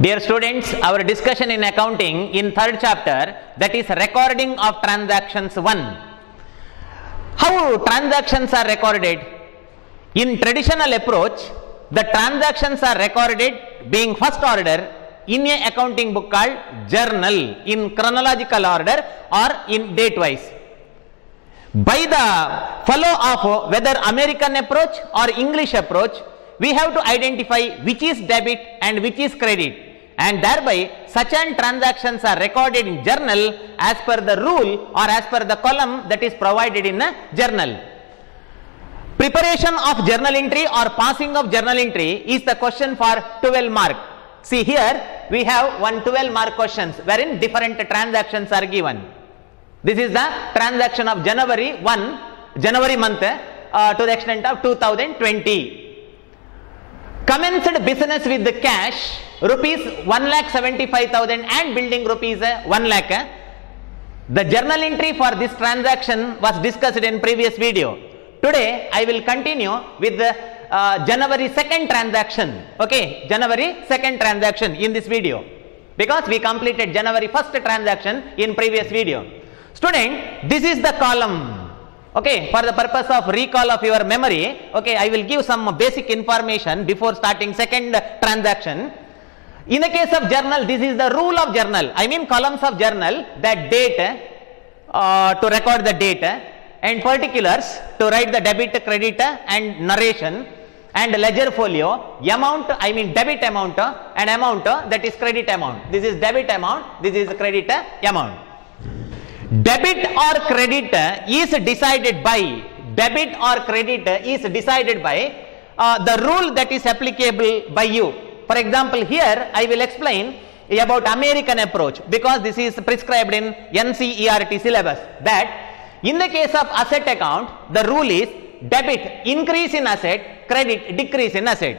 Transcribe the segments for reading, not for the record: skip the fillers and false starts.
Dear students, our discussion in accounting in third chapter, that is recording of transactions 1. How transactions are recorded? In traditional approach, the transactions are recorded being first order in a accounting book called journal in chronological order or in date wise. By the follow of whether American approach or English approach, we have to identify which is debit and which is credit, and thereby such an transactions are recorded in journal as per the rule or as per the column that is provided in a journal. Preparation of journal entry or passing of journal entry is the question for 12 mark. See here we have one 12 mark questions wherein different transactions are given. This is the transaction of January month to the extent of 2020. Commenced business with the cash rupees 1,75,000 and building rupees 1 lakh. The journal entry for this transaction was discussed in previous video. Today I will continue with the January 2nd transaction. Okay, January 2nd transaction in this video, because we completed January 1st transaction in previous video. Student, this is the column. Okay, for the purpose of recall of your memory, okay, I will give some basic information before starting second transaction. In the case of journal, this is the rule of journal. I mean columns of journal, that date to record the date, and particulars to write the debit, credit and narration, and ledger folio, amount, I mean debit amount and amount, that is credit amount. This is debit amount, this is credit amount. Debit or credit is decided by the rule that is applicable by you. For example, here I will explain about American approach, because this is prescribed in NCERT syllabus, that in the case of asset account, the rule is debit increase in asset, credit decrease in asset.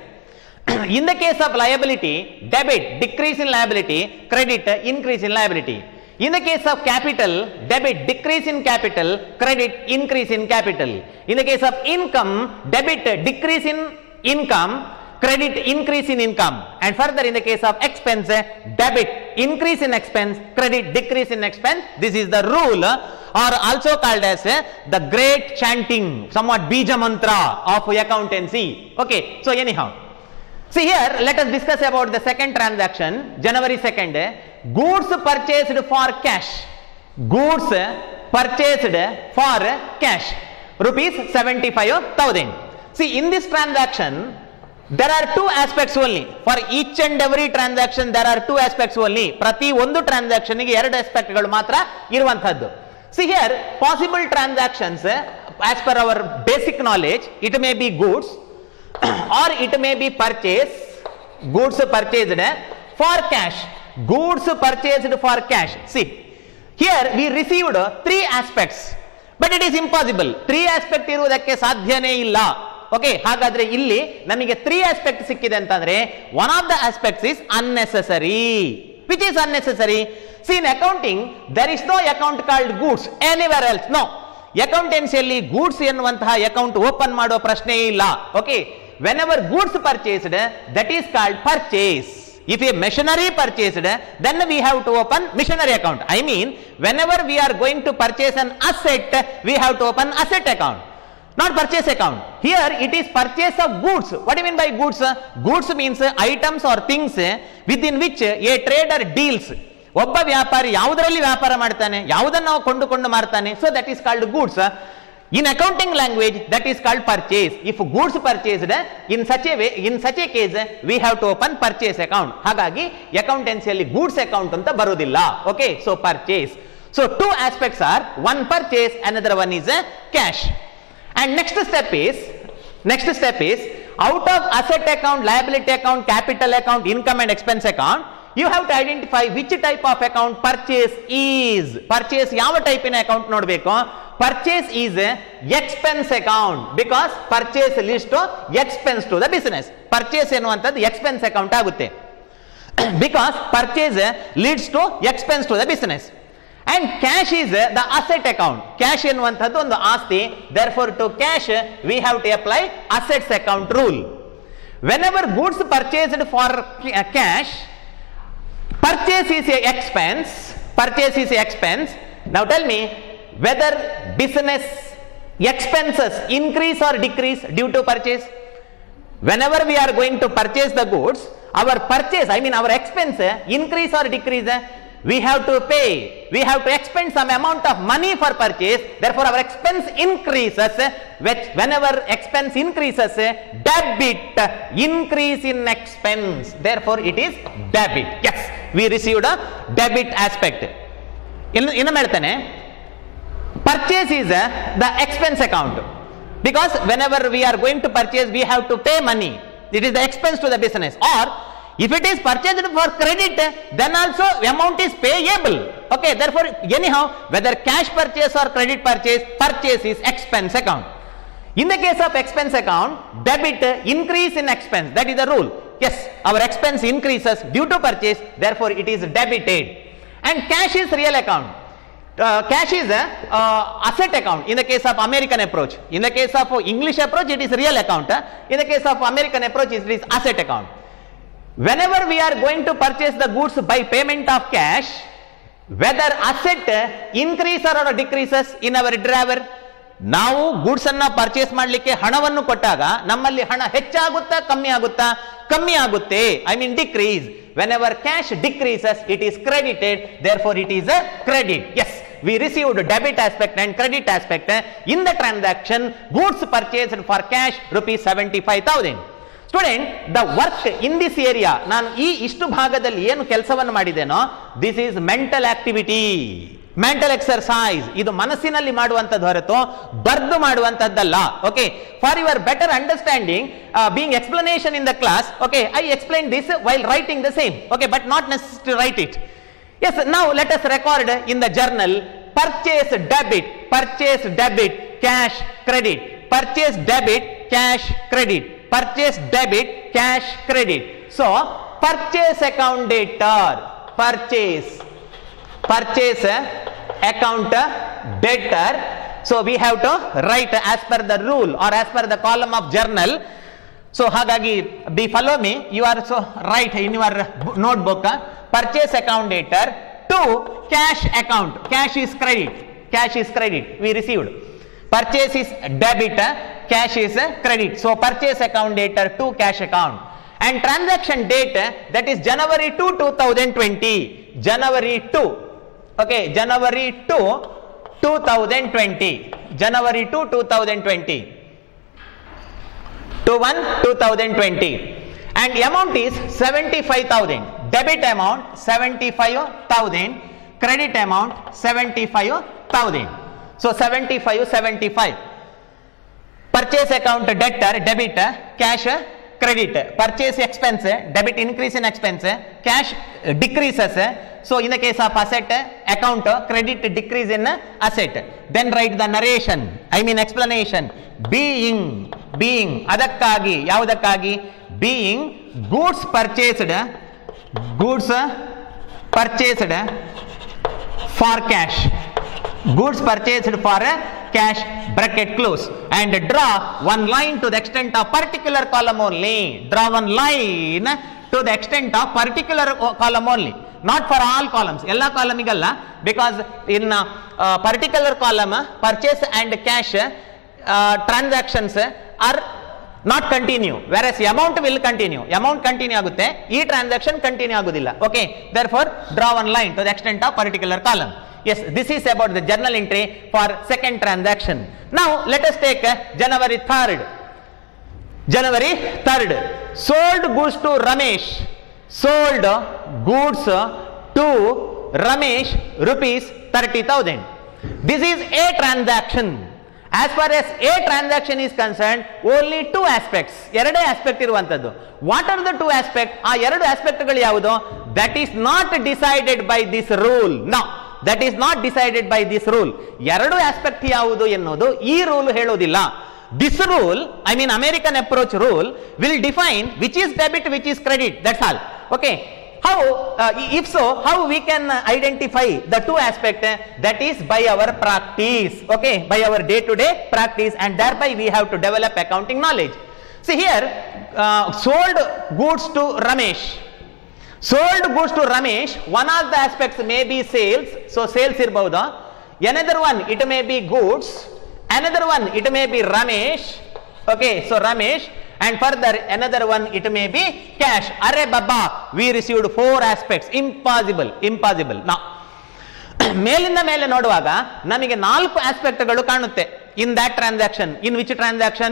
In the case of liability, debit decrease in liability, credit increase in liability. In the case of capital, debit decrease in capital, credit increase in capital. In the case of income, debit decrease in income, credit increase in income. And further, in the case of expense, debit increase in expense, credit decrease in expense. This is the rule, or also called as the great chanting, somewhat bija mantra of accountancy. Okay, so anyhow, see here, let us discuss about the second transaction, January 2nd. Goods purchased for cash. Goods purchased for cash. Rupees 75,000. See, in this transaction, there are two aspects only. For each and every transaction, there are two aspects only. Prati ondu transaction ige ಎರಡು aspect ಗಳು ಮಾತ್ರ ಇರುವಂತದ್ದು. See here, possible transactions as per our basic knowledge, it may be goods or it may be purchase. Goods purchased for cash. Goods purchased for cash. See, here we received three aspects, but it is impossible. Three aspect ಇರುವುದಕ್ಕೆ ಸಾಧ್ಯನೇ ಇಲ್ಲ. Okay, ಹಾಗಾದ್ರೆ ಇಲ್ಲಿ ನಮಗೆ three aspect ಸಿಕ್ಕಿದೆ ಅಂತಂದ್ರೆ one of the aspects is unnecessary. Which is unnecessary? See, in accounting there is no account called goods anywhere else. No, accountancyಯಲ್ಲಿ goods ಎನ್ನುವಂತಹ account open ಮಾಡೋ ಪ್ರಶ್ನೆ ಇಲ್ಲ. Okay, whenever goods purchased, that is called purchase. If a machinery purchased, then we have to open machinery account. I mean, whenever we are going to purchase an asset, we have to open asset account, not purchase account. Here it is purchase of goods. What do you mean by goods? Goods means items or things within which a trader deals. ಒಬ್ಬ ವ್ಯಾಪಾರಿ ಯಾವುದರಲ್ಲಿ ವ್ಯಾಪಾರ ಮಾಡ್ತಾನೆ, ಯಾವುದನ್ನು ನಾವು ಕೊಂಡುಕೊಂಡು ಮಾರ್ತಾನೆ, so that is called goods. In accounting language, that is called purchase. If goods purchased, in such a case, we have to open purchase account. ಹಾಗಾಗಿ accountancyಯಲ್ಲಿ goods account ಅಂತ ಬರುವುದಿಲ್ಲ. Okay, so purchase. So two aspects are, one purchase, another one is cash. And next step is out of asset account, liability account, capital account, income and expense account, you have to identify which type of account purchase is. Purchase ಯಾವ type ಇನ account ನೋಡಬೇಕು. Purchase is expense account, because purchase leads to expense to the business. Purchase ಎನ್ನುವಂತದ್ದು expense account ಆಗುತ್ತೆ, because purchase leads to expense to the business. And cash is the asset account. Cash ಎನ್ನುವಂತದ್ದು ಒಂದು ಆಸ್ತಿ. Therefore, to cash we have to apply assets account rule. Whenever goods purchased for cash, Purchase is a expense. Purchase is a expense. Now tell me whether business expenses increase or decrease due to purchase. Whenever we are going to purchase the goods, our purchase, I mean our expense, increase or decrease? We have to pay, we have to expend some amount of money for purchase, therefore our expense increases. Whenever expense increases, debit, increase in expense, therefore it is debit. Yes, we received a debit aspect. Purchase is the expense account, because whenever we are going to purchase, we have to pay money. It is the expense to the business. Or if it is purchased for credit, then also amount is payable. Okay, therefore anyhow, whether cash purchase or credit purchase, purchase is expense account. In the case of expense account, debit, increase in expense, that is the rule. Yes, our expense increases due to purchase, therefore it is debited. And cash is real account. Cash is asset account in the case of American approach. In the case of English approach, it is real account. In the case of American approach, it is asset account. Whenever we are going to purchase the goods by payment of cash, whether asset increases or decreases in our driver, ನಾವು goods ಅನ್ನ purchase ಮಾಡಲಿಕ್ಕೆ ಹಣವನ್ನು ಕೊಟ್ಟಾಗ ನಮ್ಮಲ್ಲಿ ಹಣ ಹೆಚ್ಚಾಗುತ್ತಾ ಕಮ್ಮಿ ಆಗುತ್ತಾ? ಕಮ್ಮಿ ಆಗುತ್ತೆ, I mean decrease. Whenever cash decreases, it is credited, therefore it is a credit. Yes, we received debit aspect and credit aspect in the transaction. Goods purchased for cash rupees 75,000. Student, the work in this area, ನಾನು ಈ ಇಷ್ಟು ಭಾಗದಲ್ಲಿ ಏನು ಕೆಲಸವನ್ನು ಮಾಡಿದ್ದೇನೋ, this is mental activity, mental exercise. ಇದು ಮನಸ್ಸಿನಲ್ಲಿ ಮಾಡುವಂತದ್ದು ಹೊರತು ಬರ್ದು ಮಾಡುವಂತದ್ದಲ್ಲ. Okay, for your better understanding, being explanation in the class, okay, I explained this while writing the same, okay, but not necessary to write it. Yes, now let us record in the journal: purchase debit, cash credit, purchase debit, cash credit, purchase debit, cash credit. So purchase account debtor, purchase account debtor. So we have to write as per the rule or as per the column of journal. So hagagi, be follow me, you are so write in your notebook, purchase account debtor to cash account. Cash is credit, we received. Purchase is debit, cash is credit. So purchase account debtor to cash account. And transaction date, that is January 2, 2020. January 2. Okay, January 2, 2020. January 2, 2020. 2/1/2020. And amount is 75,000. Debit amount 75,000. Credit amount 75,000. So 75. Purchase account debtor, debit, cash credit. Purchase expense, debit increase in expense, cash decreases. So in the case of asset account, credit decrease in asset. Then write the narration, I mean explanation. Being ಅದಕ್ಕಾಗಿ, ಯಾವುದಕ್ಕಾಗಿ? Being goods purchased for cash. Goods purchased for cash, bracket close, and draw one line to the extent of particular column only. Draw one line to the extent of particular column only, not for all columns. Ella column igalla, because in particular column purchase and cash transactions are not continue, whereas amount will continue. Amount continue agutte, ee transaction continue agudilla. Okay, therefore draw one line to the extent of particular column. Yes, this is about the journal entry for second transaction. Now let us take January 3rd. January 3rd. Sold goods to Ramesh. Sold goods to Ramesh rupees 30,000. This is a transaction. As far as a transaction is concerned, only two aspects. Erade aspect iruvanthaddu. What are the two aspects? Aa eradu aspect galu yavudu? That is not decided by this rule. Now that is not decided by this rule. ಎರಡು aspect ಯಾವುದು ಎನ್ನುವುದು ಈ rule ಹೇಳೋದಿಲ್ಲ. This rule, I mean American approach rule, will define which is debit, which is credit. That's all. Okay. How, if so, how we can identify the two aspects? That is by our practice. Okay, by our day-to-day practice, and thereby we have to develop accounting knowledge. See here, sold goods to Ramesh. Sold goods to Ramesh, one of the aspects may be sales, so sales ಇರಬಹುದು. Another one it may be goods, another one it may be Ramesh, okay, so Ramesh, and further another one it may be cash. Arre baba, we received 4 aspects. Impossible. Now ಮೇಲಿಂದ ಮೇಲೆ ನೋಡುವಾಗ ನಮಗೆ 4 ಆಸ್ಪೆಕ್ಟ್ಗಳು ಕಾಣುತ್ತೆ. In that transaction, in which transaction?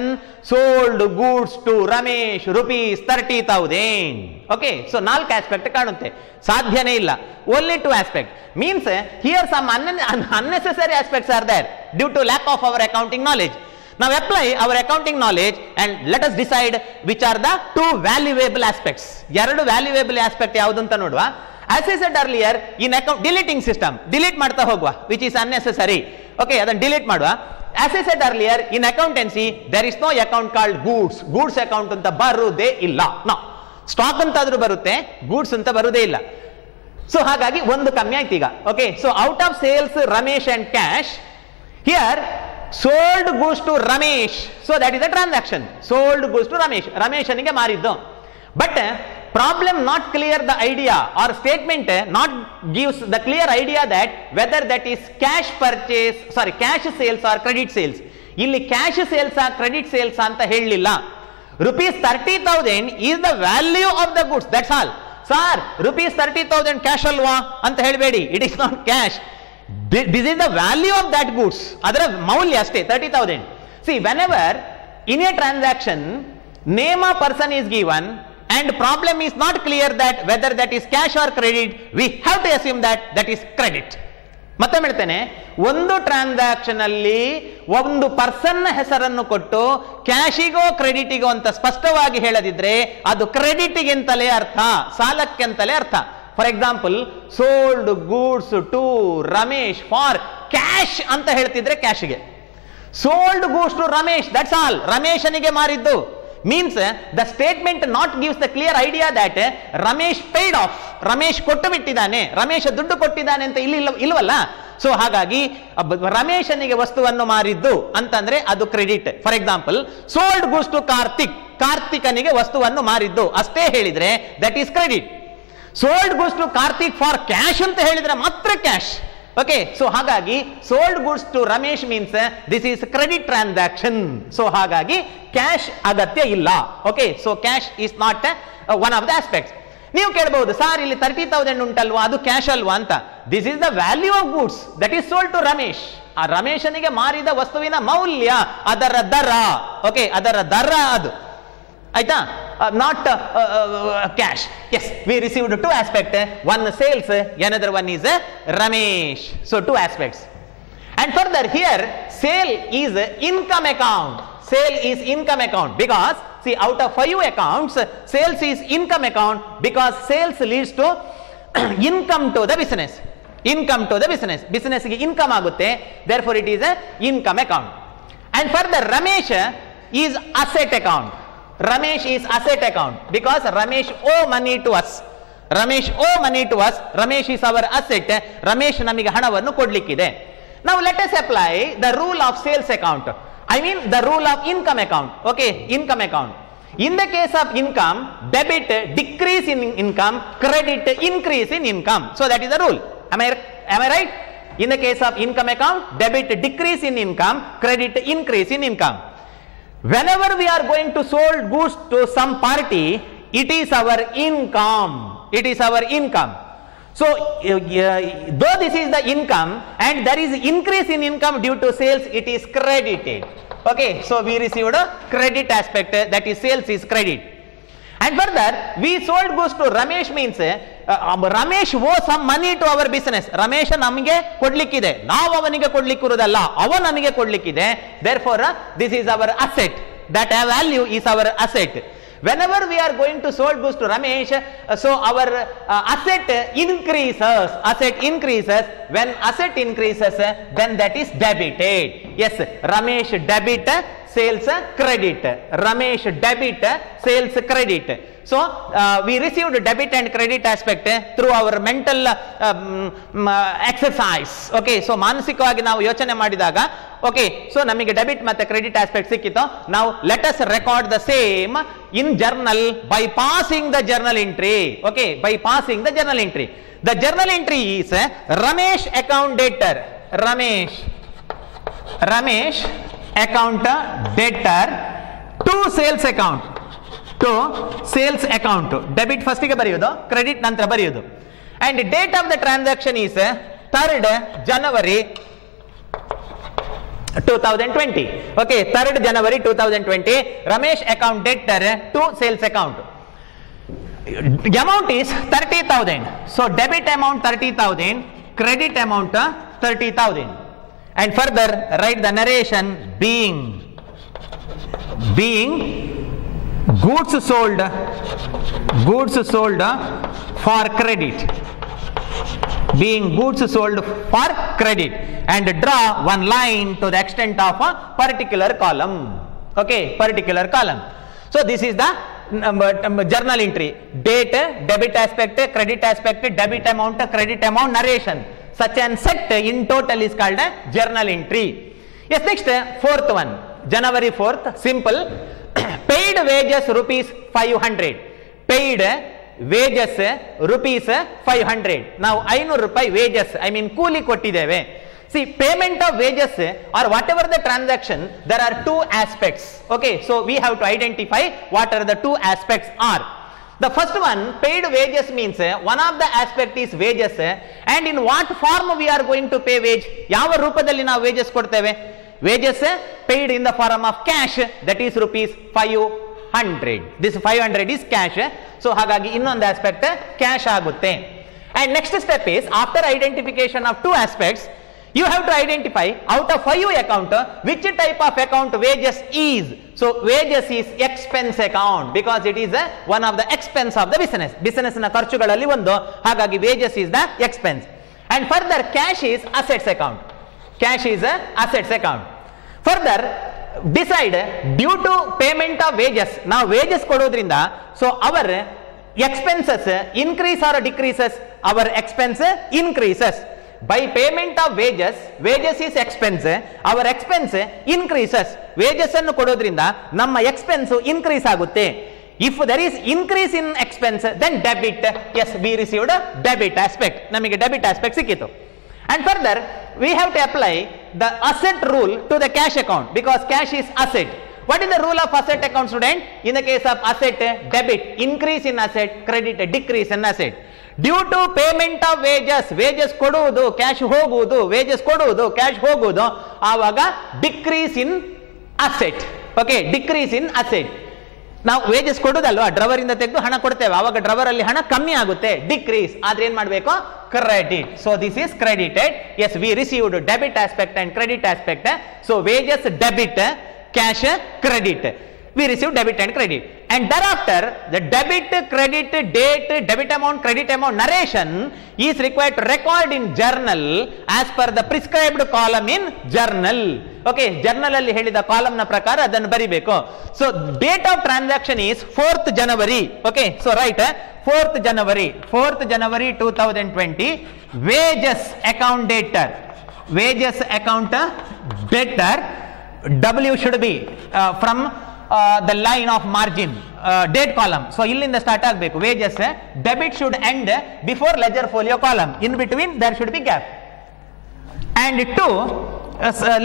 Sold goods to Ramesh rupees 30,000. Okay, so 4 aspect ಕಾಣುತ್ತೆ. ಸಾಧ್ಯನೇ ಇಲ್ಲ. Only 2 aspect means here some unnecessary aspects are there due to lack of our accounting knowledge. Now apply our accounting knowledge and let us decide which are the 2 valuable aspects. 2 valuable aspect ಯಾವುದು ಅಂತ ನೋಡುವ. As I said earlier, in account deleting system, delete ಮಾಡ್ತಾ ಹೋಗುವ which is unnecessary. Okay, ಅದನ್ನು delete ಮಾಡುವ. As I said earlier, in accountancy there is no account called goods account ಅಂತ ಬರುವುದೇ ಇಲ್ಲ. ನೋ, ಸ್ಟಾಕ್ ಅಂತಾದ್ರೂ ಬರುತ್ತೆ, ಗೂಡ್ಸ್ ಅಂತ ಬರುವುದೇ ಇಲ್ಲ. ಸೊ ಹಾಗಾಗಿ ಒಂದು ಕಮ್ಮಿ ಆಯ್ತು ಈಗ. Okay, so out of sales Ramesh and cash, here sold goods to Ramesh, so that is a transaction. Sold goods to Ramesh, ರಮೇಶನಿಗೆ ಮಾರಿದ್ದು. But problem not clear the idea, or statement not gives the clear idea that whether that is cash purchase, sorry, cash sales or credit sales. ಇಲ್ಲಿ cash sales or credit sales ಅಂತ ಹೇಳಲಿಲ್ಲ. rupees 30,000 is the value of the goods, that's all. Sir, rupees 30,000 cash ಅಲ್ವಾ ಅಂತ ಹೇಳಬೇಡಿ, it is not cash. This is the value of that goods, ಅದರ ಮೌಲ್ಯ ಅಷ್ಟೇ 30,000. See, whenever in a transaction name of person is given and problem is not clear that whether that is cash or credit, we have to assume that that is credit. ಮತ್ತೆ ಹೇಳ್ತೇನೆ, ಒಂದು transaction ಅಲ್ಲಿ ಒಂದು person ಹೆಸರನ್ನು ಕೊಟ್ಟು ಕ್ಯಾಶಿಗೋ ಕ್ರೆಡಿಟಿಗೋ ಅಂತ ಸ್ಪಷ್ಟವಾಗಿ ಹೇಳದಿದ್ರೆ ಅದು ಕ್ರೆಡಿಟ್ಗೆಂತಲೇ ಅರ್ಥ, ಸಾಲಕ್ಕೆಂತಲೇ ಅರ್ಥ. For example, sold goods to Ramesh for cash ಅಂತ ಹೇಳ್ತಿದ್ರೆ ಕ್ಯಾಶ್ಗೆ, sold goods to Ramesh that's all, ರಮೇಶನಿಗೆ ಮಾರಿದ್ದು means the statement not gives the clear idea that Ramesh paid off, Ramesh ಕೊಟ್ಟು ಬಿಟ್ಟಿದ್ದಾನೆ, ರಮೇಶ ದುಡ್ಡು ಕೊಟ್ಟಿದ್ದಾನೆ ಅಂತ ಇಲ್ಲಿ ಇಲ್ವಲ್ಲ. ಸೊ ಹಾಗಾಗಿ ರಮೇಶನಿಗೆ ವಸ್ತುವನ್ನು ಮಾರಿದ್ದು ಅಂತಂದ್ರೆ ಅದು credit. For example, sold goods to Karthik, ಕಾರ್ತಿಕನಿಗೆ ವಸ್ತುವನ್ನು ಮಾರಿದ್ದು ಅಷ್ಟೇ ಹೇಳಿದ್ರೆ that is credit. Sold goods to Karthik for cash ಅಂತ ಹೇಳಿದ್ರೆ ಮಾತ್ರ ಕ್ಯಾಶ್. ಓಕೆ, ಸೊ ಹಾಗಾಗಿ sold goods to Ramesh means this is credit transaction. So ಹಾಗಾಗಿ ಕ್ಯಾಶ್ ಅಗತ್ಯ ಇಲ್ಲ. Okay, so cash is not one of the aspects. ನೀವು ಕೇಳಬಹುದು, ಸರ್ ಇಲ್ಲಿ 30,000 ಉಂಟಲ್ವಾ, ಅದು ಕ್ಯಾಶ್ ಅಲ್ವಾ ಅಂತ. This is the value of goods that is sold to Ramesh. ಆ ರಮೇಶನಿಗೆ ಮಾರಿದ ವಸ್ತುವಿನ ಮೌಲ್ಯ, ಅದರ ದರ. ಓಕೆ, ಅದರ ದರ ಅದು, ಆಯ್ತಾ, not cash. Yes, we received 2 aspects, one sales, another one is Ramesh. So 2 aspects. And further here, sale is income account. Sale is income account because see, out of 5 accounts, sales is income account because sales leads to income to the business. Income to the business. Business ಗೆ income ಆಗುತ್ತೆ, therefore it is a income account. And further, Ramesh is asset account. Ramesh is asset account because Ramesh owe money to us. Ramesh owe money to us. Ramesh is our asset. Ramesh ನಮಗೆ ಹಣವನ್ನು ಕೊಡ್ಲಿಕ್ಕಿದೆ. Now let us apply the rule of sales account. I mean the rule of income account. Okay, income account. In the case of income, debit decrease in income, credit increase in income. So that is the rule. Am I right? In the case of income account, debit decrease in income, credit increase in income. Whenever we are going to sold goods to some party, it is our income. It is our income. So though this is the income and there is increase in income due to sales, it is credited. Okay, so we received a credit aspect, that is sales is credit. And further, we sold goods to Ramesh means Ramesh owe some money to our business. Ramesh ನಮಗೆ ಕೊಡ್ಲಿಕ್ಕಿದೆ, ನಾವು ಅವನಿಗೆ ಕೊಡ್ಲಿಕ್ಕಿರುವುದಲ್ಲ, ಅವ ನಮಗೆ ಕೊಡ್ಲಿಕ್ಕಿದೆ. Therefore this is our asset, that value is our asset. Whenever we are going to sold goods to Ramesh, so our asset increases. Asset increases. When asset increases, then that is debited. Yes, Ramesh debit, sales credit. Ramesh debit, sales credit. So we received debit and credit aspect through our mental exercise. Okay, so ಮಾನಸಿಕವಾಗಿ ನಾವು ಯೋಚನೆ ಮಾಡಿದಾಗ okay, so ನಮಗೆ debit ಮತ್ತೆ credit aspect ಸಿಕ್ಕಿತು. Now let us record the same in journal by passing the journal entry. Okay, by passing the journal entry. The journal entry is Ramesh account debtor. Ramesh account debtor to sales account. To sales account. Debit first ಗೆ ಬರೆಯೋದು, credit ನಂತರ ಬರೆಯೋದು. And date of the transaction is 3rd January 2020. Okay, 3rd January 2020. Ramesh account debtor to sales account. Amount is 30,000. So debit amount 30,000, credit amount 30,000. And further write the narration being goods sold for credit. Being goods sold for credit, and draw one line to the extent of a particular column. Okay, particular column. So this is the journal entry. Date, debit aspect, credit aspect, debit amount, credit amount, narration. Such and set in total is called a journal entry. Yes, next 4th one, January 4th, simple. Paid wages rupees 500. Paid wages rupees 500. Now 500 ರೂಪಾಯಿ wages, I mean ಕೂಲಿ ಕೊಟ್ಟಿದ್ದೇವೆ. See, payment of wages or whatever the transaction, there are two aspects. Okay, so we have to identify what are the two aspects are. The first one, paid wages, means one of the aspect is wages, and in what form we are going to pay wage? ಯಾವ ರೂಪದಲ್ಲಿ ನಾವು wages ಕೊಡ್ತೇವೆ? Wages paid in the form of cash, that is rupees 500. This 500 is cash. So ಹಾಗಾಗಿ ಇನ್ನೊಂದು aspect cash ಆಗುತ್ತೆ. And next step is, after identification of two aspects, you have to identify out of 5 account which type of account wages is. So wages is expense account because it is one of the expense of the business. Business na ಖರ್ಚುಗಳಲ್ಲಿ ಒಂದು, ಹಾಗಾಗಿ wages is the expense. And further cash is assets account. Cash is assets account. Further decide due to payment of wages. Now wages ಕೊಡೋದ್ರಿಂದ so our expenses increase or decreases? Our expense increases. By payment of wages, wages is expense, our expense increases. Wages ಅನ್ನು ಕೊಡೋದ್ರಿಂದ ನಮ್ಮ expense increase ಆಗುತ್ತೆ. If there is increase in expense, then debit. Yes, we received a debit aspect. ನಮಗೆ debit aspect ಸಿಕ್ಕಿತು. And further we have to apply the asset rule to the cash account because cash is asset. What is the rule of asset account, student? In the case of asset, debit increase in asset, credit decrease in asset. Due to payment of wages, wages ಕೊಡುವುದು cash ಹೋಗುವುದು, wages ಕೊಡುವುದು cash ಹೋಗುವುದು, ಆವಾಗ decrease in asset. Okay, decrease in asset. ನಾವು wages ಕೊಡುವುದಲ್ವಾ, drawer ಇಂದ ತೆಗೆದು ಹಣ ಕೊಡ್ತೇವೆ, ಆವಾಗ ಡ್ರವರ್ ಅಲ್ಲಿ ಹಣ ಕಮ್ಮಿ ಆಗುತ್ತೆ, decrease. ಆದ್ರೆ ಏನ್ ಮಾಡಬೇಕು? Credit. So this is credited. Yes, we received debit aspect and credit aspect. So wages debit, cash credit. We receive debit and credit, and thereafter the debit, credit, date, debit amount, credit amount narration is required to record in journal as per the prescribed column in journal. Okay, journal ಅಲ್ಲಿ ಹೇಳಿದ column ನ ಪ್ರಕಾರ ಅದನ್ನು ಬರಿಬೇಕು. So date of transaction is 4th January. Okay, so right, 4th January 2020. Wages account debtor, wages account debtor, W should be from the line of margin, date column. So ಇಲ್ಲಿಂದ start ಆಗಬೇಕು wages. Debit should end before ledger folio column. In between there should be gap. And to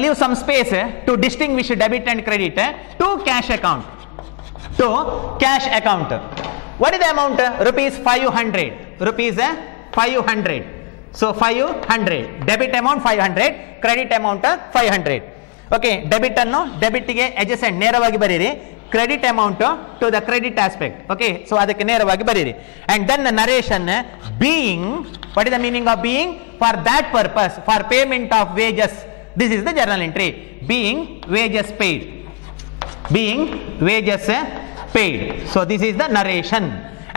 leave some space to distinguish debit and credit. To cash account. To cash account. What is the amount? Rupees 500. Rupees 500. So 500. Debit amount 500. Credit amount 500. Okay, debit ಅನ್ನು debit ಗೆ adjacent ನೇರವಾಗಿ ಬರೀರಿ, credit amount to the credit aspect. Okay, so ಅದಕ್ಕೆ ನೇರವಾಗಿ ಬರೀರಿ. And then the narration being, what is the meaning of being? For that purpose, for payment of wages. This is the journal entry. Being wages paid. Being wages paid. So this is the narration.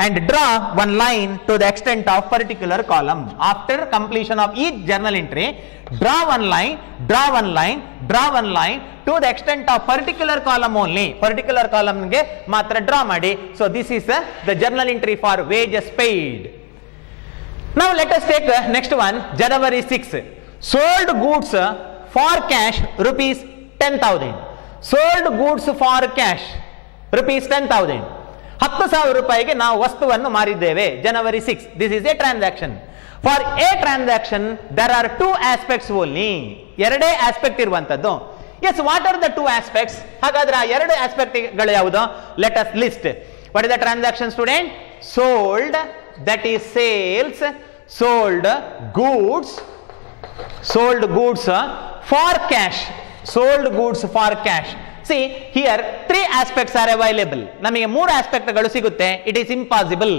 and draw one line to the extent of particular column. After completion of each journal entry, draw one line, draw one line, draw one line to the extent of particular column only. Particular column ge matra draw madi. So this is the journal entry for wages paid. Now let us take next one, January 6. Sold goods for cash rupees 10,000. Sold goods for cash rupees 10,000. 10,000 ರೂಪಾಯಿಗೆ ನಾವು ವಸ್ತುವನ್ನು ಮಾರಿದ್ದೇವೆ. January 6. This is a transaction. For a transaction, there are two aspects only. ಎರಡೇ aspect ಇರುವಂತದ್ದು. Yes, what are the two aspects? ಹಾಗಾದ್ರೆ ಆ ಎರಡು aspect ಗಳು ಯಾವುದು? Let us list. What is the transaction, student? Sold, that is sales. Sold goods for cash. Sold goods for cash. See, here three aspects are available. ನಮಗೆ ಮೂರು aspect ಗಳು ಸಿಗುತ್ತೆ. It is impossible.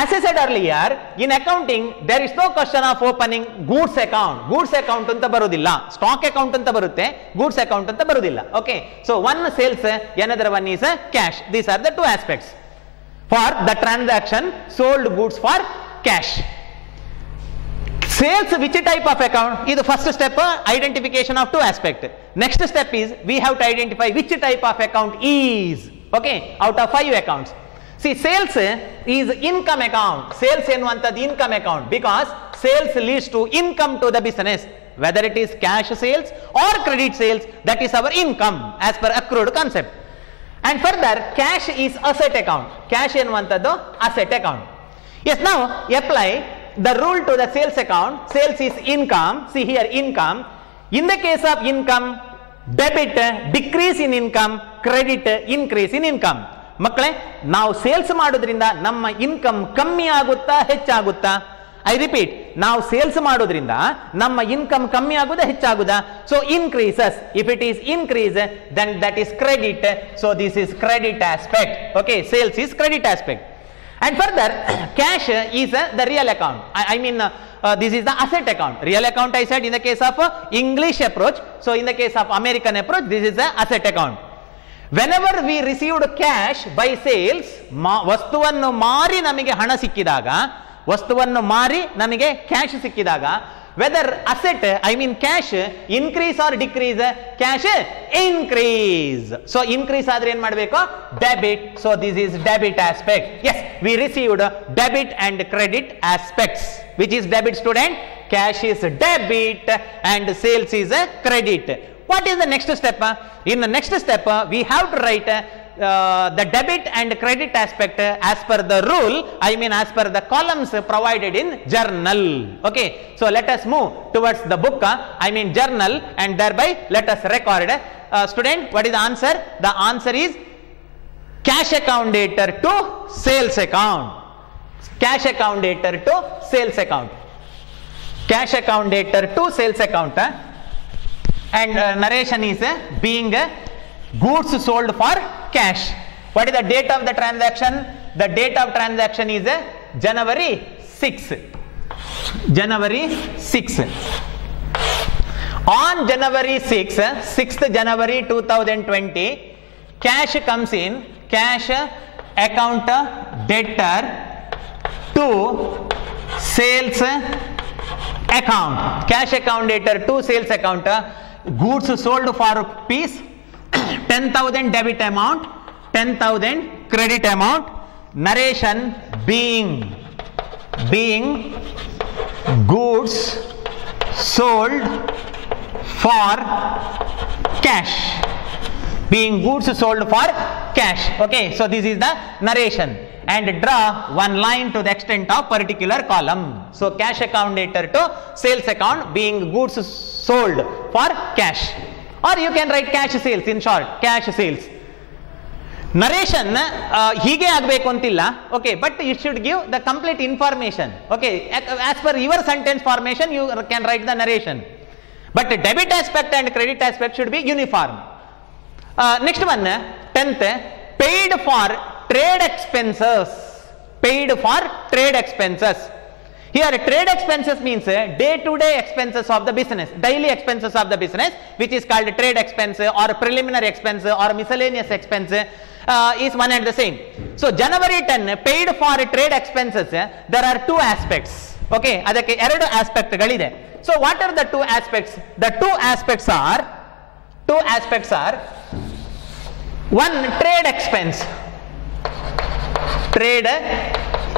As I said earlier, in accounting there is no question of opening goods account. Goods account ಅಂತ ಬರುವುದಿಲ್ಲ. Stock account ಅಂತ ಬರುತ್ತೆ. Goods account ಅಂತ ಬರುವುದಿಲ್ಲ. Okay. So one sales, another one is cash. These are the two aspects for the transaction sold goods for cash. Sales, which type of account? Is the first step, identification of two aspects. Next step is we have to identify which type of account is. Okay, out of 5 accounts. See, sales is income account. Sales enuantadu income account, because sales leads to income to the business. Whether it is cash sales or credit sales, that is our income as per accrued concept. And further, cash is asset account. Cash enuantadu asset account. Yes, now apply the rule to the sales account. Sales is income. See here, income. In the case of income, debit decrease in income, credit increase in income. ಮಕ್ಕಳೇ, ನಾವು sales ಮಾಡೋದ್ರಿಂದ ನಮ್ಮ income ಕಮ್ಮಿ ಆಗುತ್ತಾ ಹೆಚ್ಚಾಗುತ್ತಾ? I repeat, ನಾವು sales ಮಾಡೋದ್ರಿಂದ ನಮ್ಮ ಇನ್ಕಮ್ ಕಮ್ಮಿ ಆಗುತ್ತಾ ಹೆಚ್ಚಾಗುತ್ತಾ? So increases. If it is increase, then that is credit. So this is credit aspect. Okay, sales is credit aspect. And further, cash is the real account. I mean, this is the asset account. Real account, I said, in the case of English approach. So in the case of American approach, this is the asset account. Whenever we received cash by sales, ವಸ್ತುವನ್ನು ಮಾರಿ ನಮಗೆ ಹಣ ಸಿಕ್ಕಿದಾಗ, ವಸ್ತುವನ್ನು ಮಾರಿ ನಮಗೆ cash ಸಿಕ್ಕಿದಾಗ, whether asset, I mean cash, increase or decrease? Cash increase. So increase ಆದ್ರೆ ಏನು ಮಾಡಬೇಕು? Debit. So this is debit aspect. Yes, we received debit and credit aspects. Which is debit, student? Cash is debit and sales is credit. What is the next step? In the next step, we have to write the debit and credit aspect as per the rule, I mean as per the columns provided in journal. Okay, so let us move towards the book, I mean journal, and thereby let us record. Student, what is the answer? The answer is cash account dater to sales account. Cash account dater to sales account. Cash account dater to sales account. And narration is being goods sold for cash. What is the date of the transaction? The date of transaction is January 6. January 6. On January 6, 6th January 2020, cash comes in. Cash account debtor to sales account. Cash account debtor to sales account. Goods sold for rupees 10,000 debit amount, 10,000 credit amount. Narration being goods sold for cash. Being goods sold for cash. Okay, so this is the narration. And draw one line to the extent of particular column. So cash account dater to sales account, being goods sold for cash. Or you can write cash sales, in short, cash sales. Narration ಹೀಗೆ ಆಗಬೇಕು ಅಂತಿಲ್ಲ. Okay, but it should give the complete information. Okay, as per your sentence formation, you can write the narration. But debit aspect and credit aspect should be uniform. Next one, 10th, paid for trade expenses. Paid for trade expenses. Here trade expenses means day-to-day expenses of the business, daily expenses of the business, which is called trade expense or preliminary expense or miscellaneous expense is one and the same. So January 10 paid for trade expenses, there are two aspects. Okay, adakke eradu aspect galide. So what are the two aspects? The two aspects are one, trade expense, trade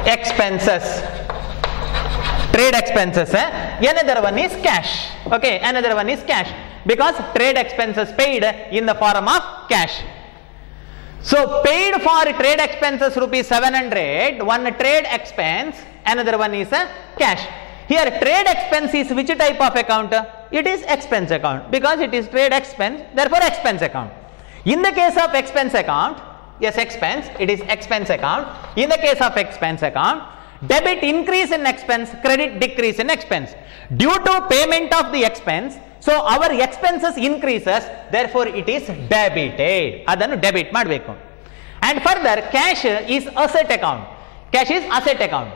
expenses, another one is cash. Okay, another one is cash, because trade expenses paid in the form of cash. So paid for trade expenses rupees 700, one trade expense, another one is cash. Here trade expense is which type of account? It is expense account, because it is trade expense, therefore expense account. In the case of expense account, yes, expense, it is expense account. In the case of expense account, debit increase in expense, credit decrease in expense. Due to payment of the expense, so our expenses increases, therefore it is debited. Adannu debit madbeku. And further, cash is asset account. Cash is asset account.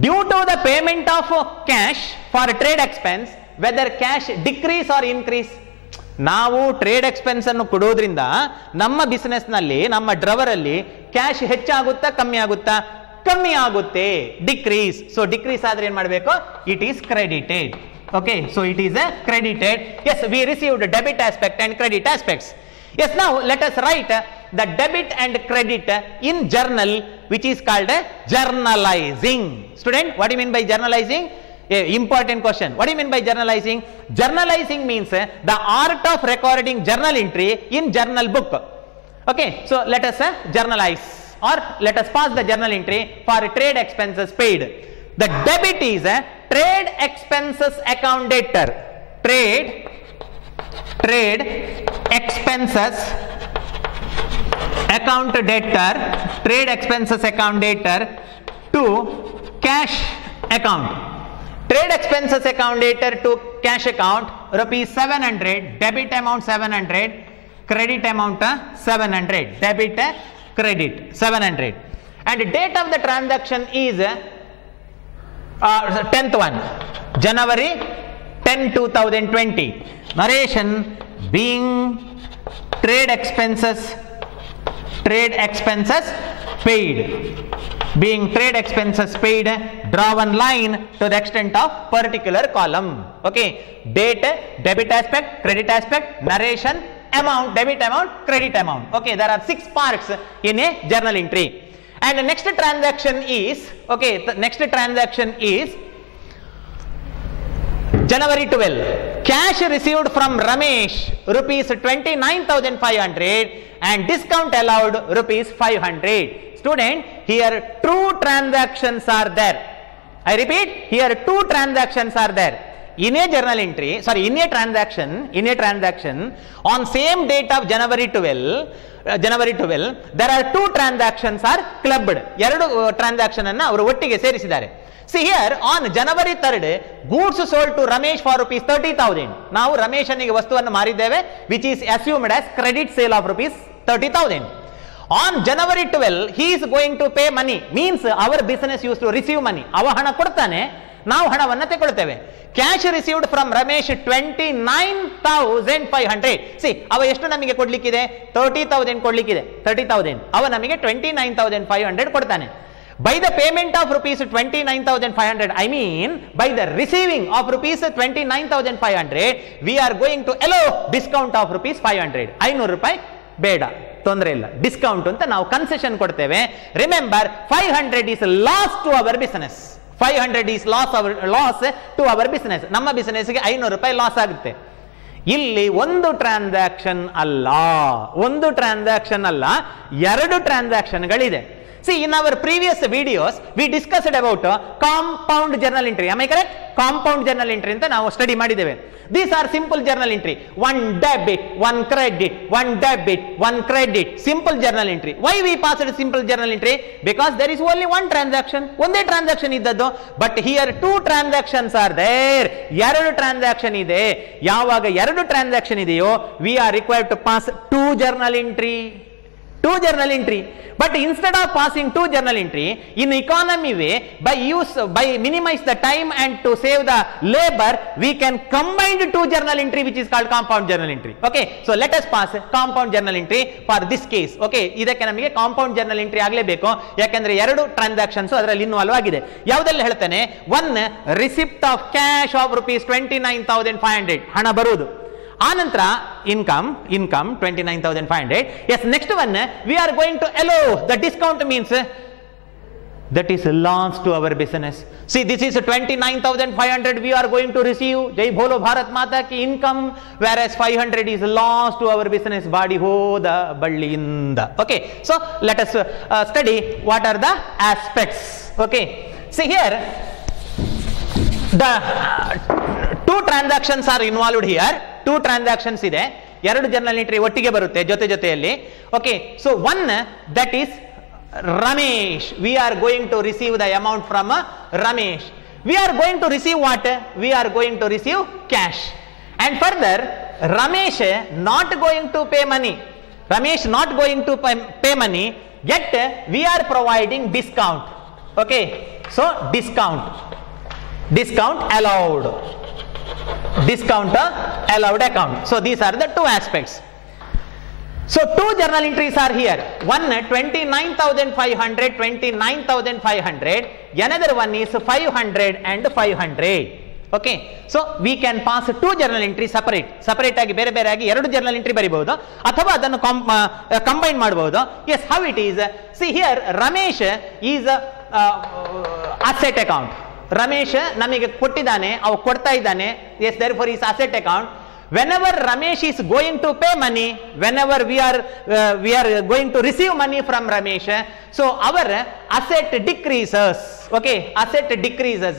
Due to the payment of cash for trade expense, whether cash decrease or increase, ನಾವು trade expense ಅನ್ನು ಕೊಡೋದ್ರಿಂದ ನಮ್ಮ business ನಲ್ಲಿ, ನಮ್ಮ drawer ಅಲ್ಲಿ cash ಹೆಚ್ಚಾಗುತ್ತಾ ಕಮ್ಮಿ ಆಗುತ್ತಾ? ಕಮ್ಮಿ ಆಗುತ್ತೆ, ಡಿಕ್ರೀಸ್. ಸೊ ಡಿಕ್ರೀಸ್ ಆದ್ರೆ ಏನ್ ಮಾಡಬೇಕು? It is credited. Okay, so it is credited. Yes, we received debit aspect and credit aspects. Yes, now let us write the debit and credit in journal, which is called journalizing. Student, what do you mean by journalizing? Important question. What do you mean by journalizing? Journalizing means the art of recording journal entry in journal book. Okay, so let us journalize, or let us pass the journal entry for trade expenses paid. The debit is trade expenses account debtor. Trade expenses account debtor. Trade expenses account debtor to cash account. Trade expenses account debtor to cash account rupees 700, debit amount 700, credit amount 700, debit credit 700, and date of the transaction is 10th one, January 10, 2020. Narration being trade expenses paid. Being trade expenses paid, draw one line to the extent of particular column. Okay, date, debit aspect, credit aspect, narration, amount, debit amount, credit amount. Okay, there are 6 parts in a journal entry. And the next transaction is, okay, the next transaction is January 12. Cash received from Ramesh rupees 29,500 and discount allowed rupees 500. Student, here two transactions are there. I repeat, here two transactions are there. In a journal entry, sorry, in a transaction on same date of January 12, there are two transactions are clubbed. ಎರಡು transaction ಅನ್ನು ಅವರು ಒಟ್ಟಿಗೆ ಸೇರಿಸಿದ್ದಾರೆ. See here, on January 3rd, goods sold to Ramesh for rupees 30,000. ನಾವು ರಮೇಶನಿಗೆ ವಸ್ತುವನ್ನು ಮಾರಿದ್ದೇವೆ, which is assumed as credit sale of rupees 30,000. On January 12, he is going to pay money. Means our business used to receive money. ಅವ ಹಣ ಕೊಡ್ತಾನೆ, ನಾವು ಹಣವನ್ನು ತಗೊಳ್ತೇವೆ. Cash received from Ramesh 29,500. See, ಅವ ಎಷ್ಟು ನಮಗೆ ಕೊಡ್ಲಿಕ್ಕಿದೆ? 30,000 ಕೊಡ್ಲಿಕ್ಕಿದೆ. 30,000. ಅವ ನಮಗೆ 29,500 ಕೊಡ್ತಾನೆ. By the payment of rupees 29,500, I mean by the receiving of rupees 29,500, we are going to allow discount of rupees 500. 500 ರೂಪಾಯಿ ಬೇಡ, ತೊಂದರೆ ಇಲ್ಲ, ಡಿಸ್ಕೌಂಟ್ ಅಂತ ನಾವು ಕನ್ಸೆಷನ್ ಕೊಡ್ತೇವೆ. Remember, 500 is loss to our business. 500 is loss to our business. ನಮ್ಮ ಬಿಸಿನೆಸ್ಗೆ 500 ರೂಪಾಯಿ loss ಆಗುತ್ತೆ. ಇಲ್ಲಿ ಒಂದು ಟ್ರಾನ್ಸಾಕ್ಷನ್ ಅಲ್ಲ, ಎರಡು ಟ್ರಾನ್ಸಾಕ್ಷನ್ಗಳಿದೆ. See, in our previous videos, we discussed about compound journal entry. Am I correct? Compound journal entry ಅಂತ ನಾವು ಸ್ಟಡಿ ಮಾಡಿದ್ದೇವೆ. These are simple journal entry. One debit, one credit, one debit, one credit. Simple journal entry. Why we passed simple journal entry? Because there is only one transaction. ಒಂದೇ transaction ಇದ್ದದ್ದು. But here two transactions are there. ಎರಡು transaction ಇದೆ. ಯಾವಾಗ ಎರಡು transaction ಇದೆಯೋ, we are required to pass two journal entry. 2 journal entry. But instead of passing 2 journal entry, in economy way, by minimize the time and to save the labor, we can combine 2 journal entry, which is called compound journal entry. Okay, so let us pass compound journal entry for this case. Okay, ಇದಕ್ಕೆ ನಮಗೆ compound journal entry ಆಗಲೇಬೇಕು, ಯಾಕಂದ್ರೆ ಎರಡು transactions ಅದರಲ್ಲಿ involve ಆಗಿದೆ. ಯಾವುದೆಲ್ಲ ಹೇಳ್ತಾನೆ, 1 receipt of cash of rupees 29,500 ಹಣ ಬರುವುದು. ಆನಂತರ income 29,500. Yes, next one we are going to allow the discount, means that is loss to our business. See, this is 29,500 we are going to receive, Jai Bolo Bharat Mata ki income, whereas 500 is loss to our business, badi hoda ballinda. Okay, so let us study what are the aspects. Okay, see here the 2 transactions are involved here. 2 transactions ಇದೆ, 2 journal entry ಒಟ್ಟಿಗೆ ಬರುತ್ತೆ ಜೊತೆಯಲ್ಲಿ. Okay, so one that is Ramesh, we are going to receive the amount from Ramesh. We are going to receive what? We are going to receive cash. And further, Ramesh not going to pay money. Ramesh not going to pay money, yet we are providing discount. Okay, so discount allowed. Discount allowed account. So these are the 2 aspects. So 2 journal entries are here. One 29,500, another one is 500 and 500. Okay, so we can pass 2 journal entries separate ಆಗಿ ಬೇರೆ ಆಗಿ 2 journal entry ಬರಿಬಹುದು, ಅಥವಾ ಅದನ್ನು combine ಮಾಡಬಹುದು. Yes, how it is? See here, Ramesh is asset account. Ramesh ನಮಗೆ ಕೊಟ್ಟಿದ್ದಾನೆ, ಅವ ಕೊಡ್ತಾ ಇದ್ದಾನೆ. Yes, therefore is asset account. Whenever Ramesh is going to pay money, whenever we are going to receive money from Ramesh, so our asset decreases. Okay, asset decreases.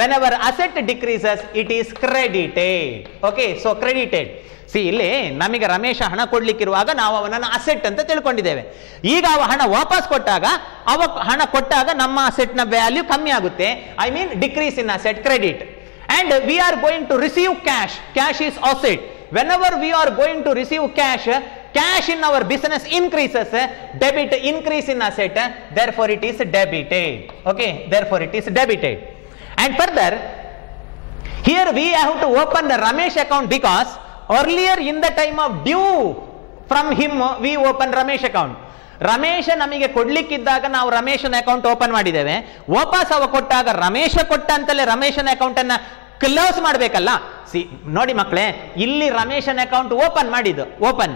Whenever asset decreases, it is credited. Okay, so credited. C ಇಲ್ಲಿ ನಮಗೆ ರಮೇಶ ಹಣ ಕೊಡ್ಲಿಕ್ಕಿರುವಾಗ ನಾವು ಅವನನ್ನು asset ಅಂತ ತಿಳ್ಕೊಂಡಿದ್ದೇವೆ. ಈಗ ಅವ ಹಣ ವಾಪಸ್ ಕೊಟ್ಟಾಗ ಹಣ ಕೊಟ್ಟಾಗ ನಮ್ಮ ಅಸೆಟ್ ನ ವ್ಯಾಲ್ಯೂ ಕಮ್ಮಿ ಆಗುತ್ತೆ, I mean decrease in asset, credit. And we are going to receive cash. Cash is asset. Whenever we are going to receive cash in our business increases, debit increase in asset, therefore it is debited. Okay, therefore it is debited. And further, here we have to open the Ramesh account, because earlier in the time of due from him we open Ramesh account. Ramesh ನಮಗೆ ಕೊಡ್ಲಿಕ್ಕಿದ್ದಾಗ ನಾವು ರಮೇಶನ account open ಮಾಡಿದ್ದೇವೆ. ವಾಪಸ್ ಅವ ಕೊಟ್ಟಾಗ ರಮೇಶ ಕೊಟ್ಟ ಅಂತಲೇ ರಮೇಶನ account ಅನ್ನ ಕ್ಲೋಸ್ ಮಾಡಬೇಕಲ್ಲ. ನೋಡಿ ಮಕ್ಕಳೇ, ಇಲ್ಲಿ ರಮೇಶನ ಅಕೌಂಟ್ ಓಪನ್ ಮಾಡಿದ್ದು ಓಪನ್,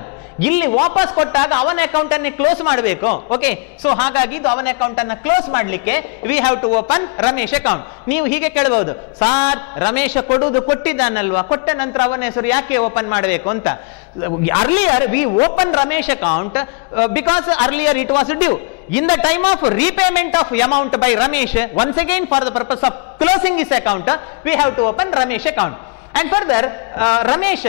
ಇಲ್ಲಿ ವಾಪಸ್ ಕೊಟ್ಟಾಗ ಅವನ ಅಕೌಂಟ್ ಅನ್ನು ಕ್ಲೋಸ್ ಮಾಡಬೇಕು. ಓಕೆ, ಸೊ ಹಾಗಾಗಿ ಇದು ಅವನ ಅಕೌಂಟ್ ಅನ್ನು ಕ್ಲೋಸ್ ಮಾಡಲಿಕ್ಕೆ we have to open Ramesh account. ನೀವು ಹೀಗೆ ಕೇಳಬಹುದು, ಸಾರ್ ರಮೇಶ ಕೊಟ್ಟಿದ್ದಾನಲ್ವಾ, ಕೊಟ್ಟ ನಂತರ ಅವನ ಹೆಸರು ಯಾಕೆ ಓಪನ್ ಮಾಡಬೇಕು ಅಂತ. Earlier we open Ramesh account because earlier it was due. In the time of repayment of amount by Ramesh, once again for the purpose of closing his account, we have to open Ramesh account. And further, Ramesh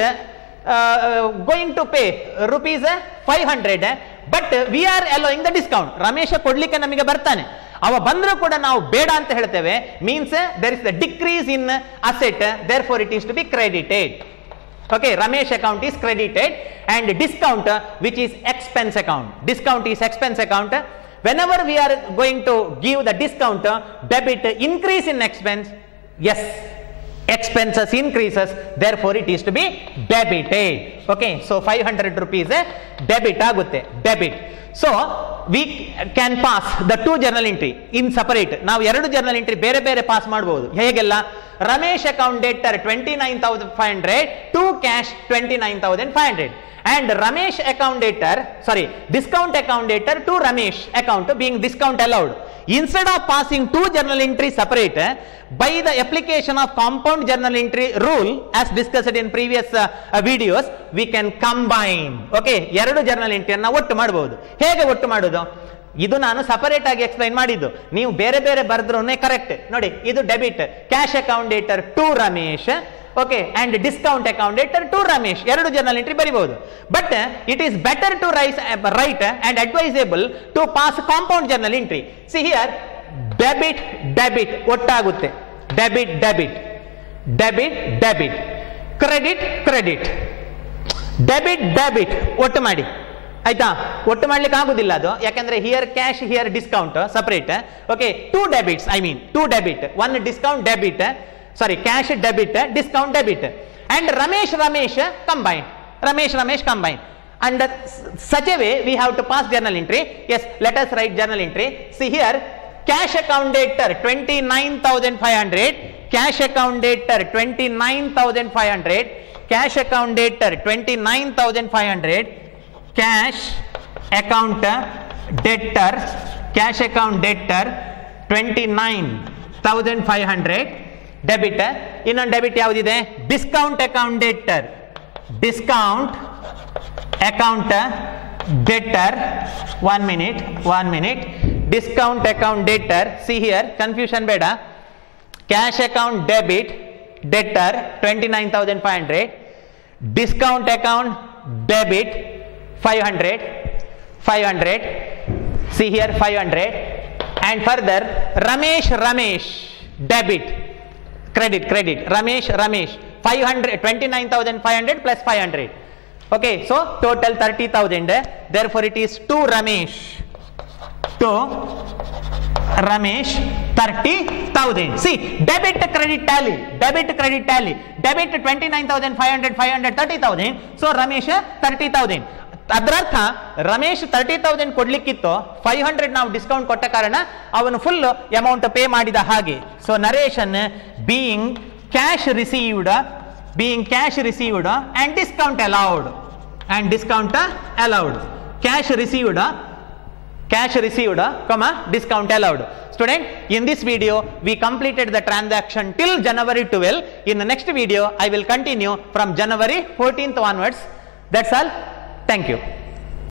going to pay rupees 500, but we are allowing the discount. Ramesh ಕೊಡ್ಲಿಕ್ಕೆ ನಮಗೆ ಬರ್ತಾನೆ, ಅವ ಬಂದರೂ ಕೂಡ ನಾವು ಬೇಡ ಅಂತ ಹೇಳ್ತೇವೆ. Means there is the decrease in asset, therefore it is to be credited. Okay, Ramesh account is credited, and discount which is expense account. Discount is expense account. Whenever we are going to give the discount, debit increase in expense. Yes, expenses increases, therefore it is to be debited. Okay, so 500 rupees debit ಆಗುತ್ತೆ, debit. So we can pass the 2 journal entry in separate. ನಾವು 2 journal entry ಬೇರೆ ಬೇರೆ pass ಮಾಡಬಹುದು. ಹೇಗೆಲ್ಲ? Ramesh account debtor 29,500 to cash 29,500, and Ramesh account dater, discount account dater to Ramesh account being discount allowed. Instead of passing 2 journal entry separate, by the application of compound journal entry rule as discussed in previous videos, we can combine. Okay, 2 journal entry ಅನ್ನು ಒಟ್ಟು ಮಾಡಬಹುದು. ಹೇಗೆ ಒಟ್ಟು ಮಾಡೋದು? ಇದು ನಾನು separate ಆಗಿ explain ಮಾಡಿದ್ದು, ನೀವು ಬೇರೆ ಬೇರೆ ಬರೆದ್ರೂ ಕರೆಕ್ಟ್. ನೋಡಿ, ಇದು debit, cash account debtor to Ramesh, okay, and discount account debtor to Ramesh, 2 journal entry ಬರೀಬಹುದು. But it is better to write and advisable to pass compound journal entry. See here, debit debit ಒಟ್ಟಾಗುತ್ತೆ, debit debit debit debit, credit credit, debit debit ಒಟ್ಟು ಮಾಡಿ, ಆಯ್ತಾ, ಒಟ್ಟು ಮಾಡ್ಲಿಕ್ಕೆ ಆಗುದಿಲ್ಲ ಅದು, ಯಾಕಂದ್ರೆ here cash here discount separate. Okay, 2 debits, I mean 2 debit, 1 discount debit, sorry cash debit, discount debit, and Ramesh combined. Ramesh combined. And such a way we have to pass journal entry. Yes, let us write journal entry. See here, cash account debtor 29,500, cash account debtor 29,500, cash account debtor 29,500, cash account debtor 29,500, debit. ಇನ್ನೊಂದು debit ಯಾವುದಿದೆ? Discount account debtor, discount account debtor, 1 minute, discount account debtor. See here, confusion ಬೇಡ. Cash account debit debtor 29,500, discount account debit 500, see here 500, and further Ramesh debit, credit, Ramesh 500, 29,500 plus 500. Okay, so total 30,000. Therefore it is to Ramesh 30,000. See, debit credit tally, debit 29,500, 30,000. So Ramesh 30,000. ಅದರರ್ಥ ರಮೇಶ್ 30,000 ಕೊಡ್ಲಿಕ್ಕಿತ್ತು, 500 ನಾವು discount ಕೊಟ್ಟ ಕಾರಣ ಅವನು full amount pay ಮಾಡಿದ ಹಾಗೆ. So narration being cash received and discount allowed, cash received, discount allowed. Student, in this video we completed the transaction till January 12. In the next video I will continue from January 14th onwards. That's all. Thank you.